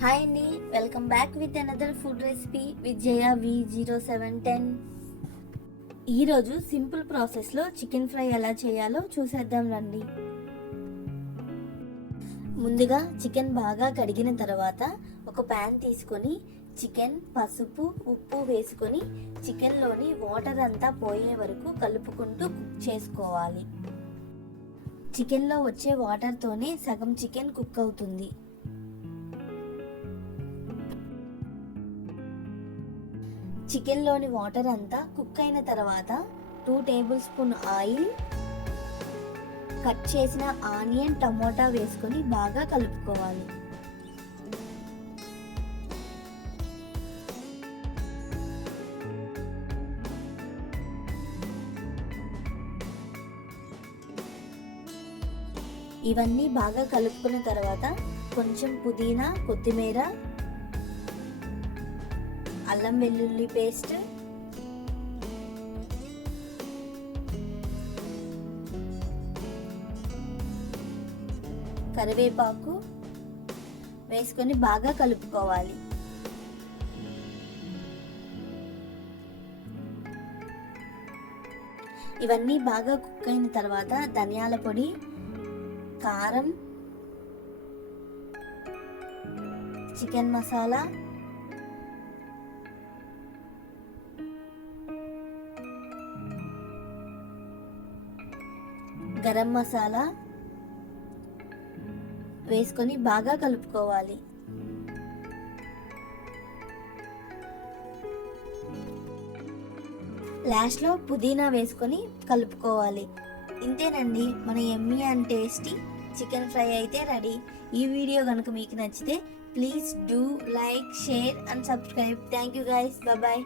Hi అండి, welcome back with another food recipe with Jaya V0710. ఈరోజు simple ప్రాసెస్లో chicken fry ఎలా చేయాలో చూసేద్దాం రండి. ముందుగా చికెన్ బాగా కడిగిన తర్వాత ఒక ప్యాన్ తీసుకొని చికెన్, పసుపు, ఉప్పు వేసుకొని చికెన్లోని వాటర్ అంతా పోయే వరకు కలుపుకుంటూ కుక్ చేసుకోవాలి. చికెన్లో వచ్చే వాటర్తోనే సగం చికెన్ కుక్ అవుతుంది. చికెన్లోని వాటర్ అంతా కుక్ అయిన తర్వాత 2 టేబుల్ స్పూన్ ఆయిల్, కట్ చేసిన ఆనియన్, టమోటా వేసుకొని బాగా కలుపుకోవాలి. ఇవన్నీ బాగా కలుపుకున్న తర్వాత కొంచెం పుదీనా, కొత్తిమీర, అల్లం వెల్లుల్లి పేస్ట్, కరివేపాకు వేసుకొని బాగా కలుపుకోవాలి. ఇవన్నీ బాగా కుక్ అయిన తర్వాత ధనియాల పొడి, కారం, చికెన్ మసాలా, గరం మసాలా వేసుకొని బాగా కలుపుకోవాలి. లాస్ట్లో పుదీనా వేసుకొని కలుపుకోవాలి. ఇంతేనండి, మన yummy and tasty chicken fry అయితే రెడీ. ఈ వీడియో కనుక మీకు నచ్చితే please do like, share and subscribe. Thank you guys, bye.